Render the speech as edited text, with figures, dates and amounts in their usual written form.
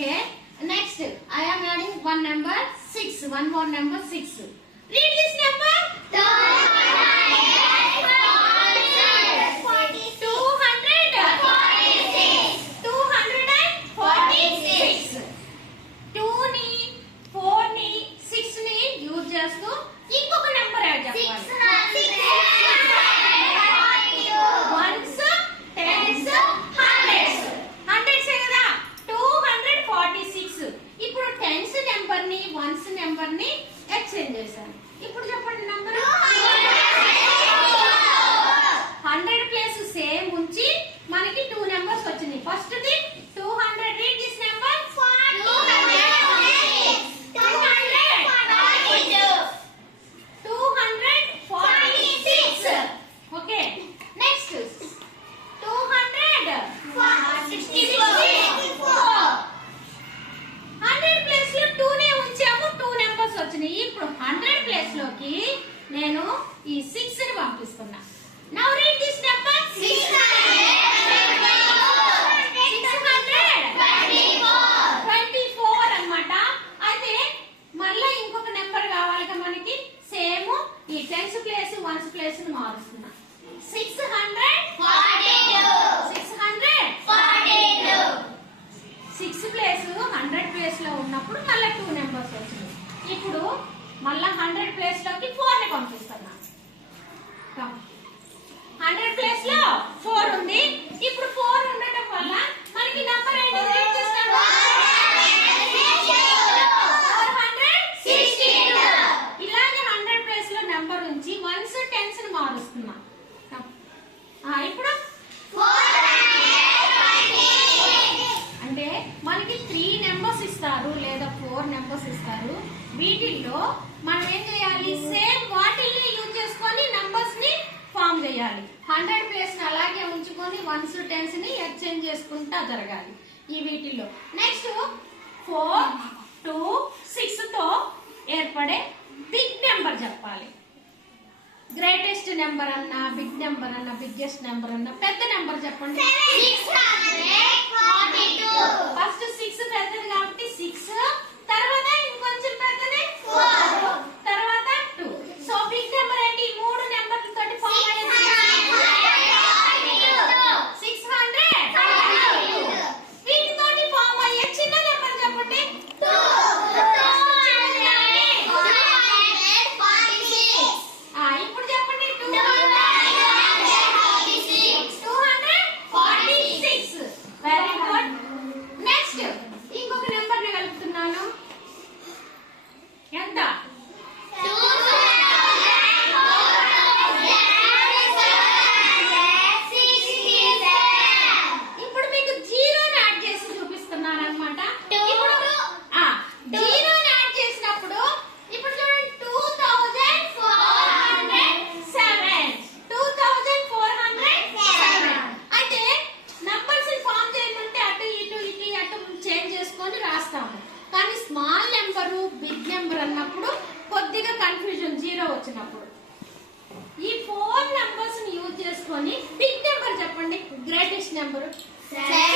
Okay. Next, I am adding one number 6. One more number 6. Read this number. 246. 2 ని 4 ని 6 ని use చేస్తూ ఇంకొక నెంబర్ యాడ్ చెప్పాలి. Ones, tens, hundreds. హండ్రెడ్స్ కదా 246. ఇప్పుడు టెన్స్ నెంబర్ ని వన్స్ నెంబర్ ని ఎక్స్చేంజ్ చేశాను. ఇప్పుడు చెప్పండి నెంబర్. 100 ప్లేస్ సేమ్ ఉంచి మనకి 2 నెంబర్స్ వచ్చినాయి. First the 200. Read this number. 246. Okay. Next 264. 100 place లో 2 నే ఉంచాము, 2 నెంబర్స్ వచ్చినాయి. ఇప్పుడు 100 ప్లేస్ లోకి నేను ఈ 6 ని పంపిస్తున్నా. Now read this number. 624 అన్నమాట. అయితే మళ్ళీ ఇంకొక నెంబర్ కావాలిగా మనకి. సేమ్ ఈ టెన్స్ ప్లేస్ వన్స్ ప్లేస్ ని మారుస్తున్నా. 6 ప్లేస్ 100 ప్లేస్ లో ఉన్నప్పుడు మళ్ళీ 2 నెంబర్స్ వచ్చినాయి. ఇప్పుడు మళ్ళా 100 ప్లేస్ లోకి 4 ని పంపిస్తున్నా. 100 ప్లేస్ లో 4 ఉంది. ఇప్పుడు 4 ఉండటం వల్ల మనకి నంబర్ ఏంటి? 462. ఇలాగే 100 ప్లేస్ లో నెంబర్ ఉంచి వన్స్ టెన్స్ ని మారుస్తున్నా. ఇప్పుడు అంటే మనకి 3 నెంబర్స్ ఇస్తారు లేదా 4 నెంబర్స్ ఇస్తారు. వీటిల్లో మనం ఏం చేయాలి? సేమ్ వాటిని యూజ్ చేసుకొని నంబర్స్ ని ఫామ్ చేయాలి. 100 ప్లేస్ ని అలాగే ఉంచుకొని వన్స్ టెన్స్ ని ఎక్స్చేంజ్ చేసుకుంటా జరగాలి ఈ వీటిల్లో. నెక్స్ట్ 4, 2, 6 తో ఏర్పడే బిగ్ నెంబర్ చెప్పాలి. గ్రేటెస్ట్ నెంబర్ అన్నా, బిగ్ నెంబర్ అన్నా, బిగ్గెస్ట్ నెంబర్ అన్నా, పెద్ద నెంబర్ చెప్పండి. 642. ఫస్ట్ 6 పెద్దది కాబట్టి 6, తర్వాత ఇంకొంచెం పెద్దది 4, తర్వాత 2. సో బిగ్ నెంబర్ ఏంటి? ఈ 3 నెంబర్ల తోటి ఫామ్ అయ్యేది 642. వీటితోటి ఫామ్ అయ్యే చిన్న నెంబర్ చెప్పండి. 2. ఇప్పుడు చెప్పండి. 246. Very good. నెక్స్ట్ ఇంకొక నెంబర్ ని కలుపుతున్నాను. ఎంత? 267. ఇప్పుడు మీకు జీరోని యాడ్ చేసి చూపిస్తున్నాను అన్నమాట. ఇప్పుడు జీరోని యాడ్ చేసినప్పుడు ఇప్పుడు చూడండి 2407. 2407. అయితే నంబర్స్ ఫామ్ చేయమంటే అటు ఇటు చేంజ్ చేసుకొని రాస్తాము. కానీ స్మాల్ నెంబరు బిగ్ నెంబర్ అన్నప్పుడు కొద్దిగా కన్ఫ్యూజన్ జీరో వచ్చినప్పుడు. ఈ 4 నంబర్స్ ని యూజ్ చేసుకొని బిగ్ నెంబర్ చెప్పండి. Greatest number 7.